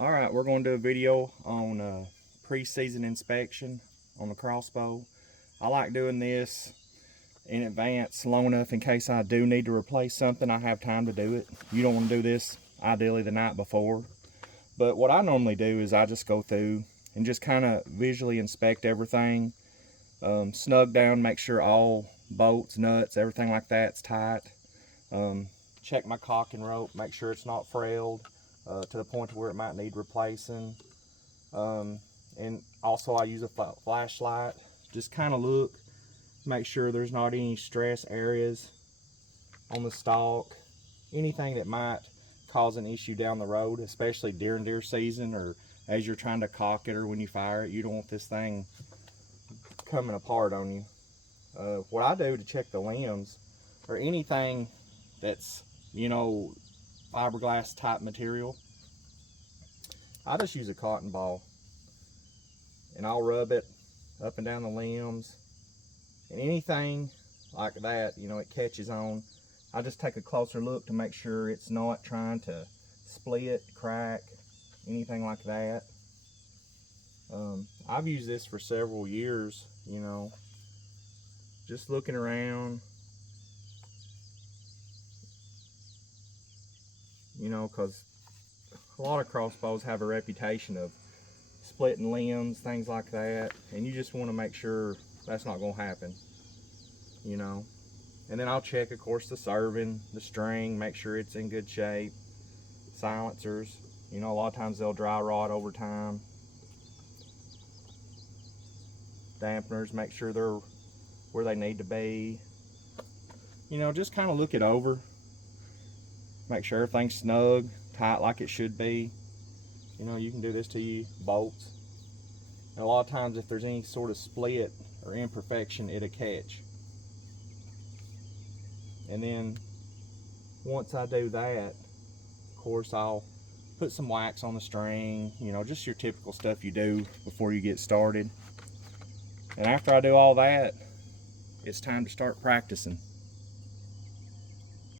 All right, we're going to do a video on pre-season inspection on the Crossbow. I like doing this in advance, long enough in case I do need to replace something, I have time to do it. You don't want to do this ideally the night before. But what I normally do is I just go through and just kind of visually inspect everything, snug down, make sure all bolts, nuts, everything like that's tight. Check my caulking rope, make sure it's not frayed to the point where it might need replacing. And also I use a flashlight, just kind of look, make sure there's not any stress areas on the stalk, anything that might cause an issue down the road, especially during deer season or as you're trying to caulk it or when you fire it. You don't want this thing coming apart on you. What I do to check the limbs or anything that's, you know, fiberglass type material, I just use a cotton ball and I'll rub it up and down the limbs, and anything like that, you know, it catches on, I just take a closer look to make sure it's not trying to split, crack, anything like that. I've used this for several years, you know, just looking around, you know, because a lot of crossbows have a reputation of splitting limbs, things like that, and you just want to make sure that's not going to happen, you know. And then I'll check, of course, the serving, the string, make sure it's in good shape, silencers, you know, a lot of times they'll dry rot over time, dampeners, make sure they're where they need to be, you know, just kind of look it over, make sure everything's snug, tight like it should be. You know, you can do this to your bolts. And a lot of times if there's any sort of split or imperfection, it'll catch. And then once I do that, of course, I'll put some wax on the string, you know, just your typical stuff you do before you get started. And after I do all that, it's time to start practicing.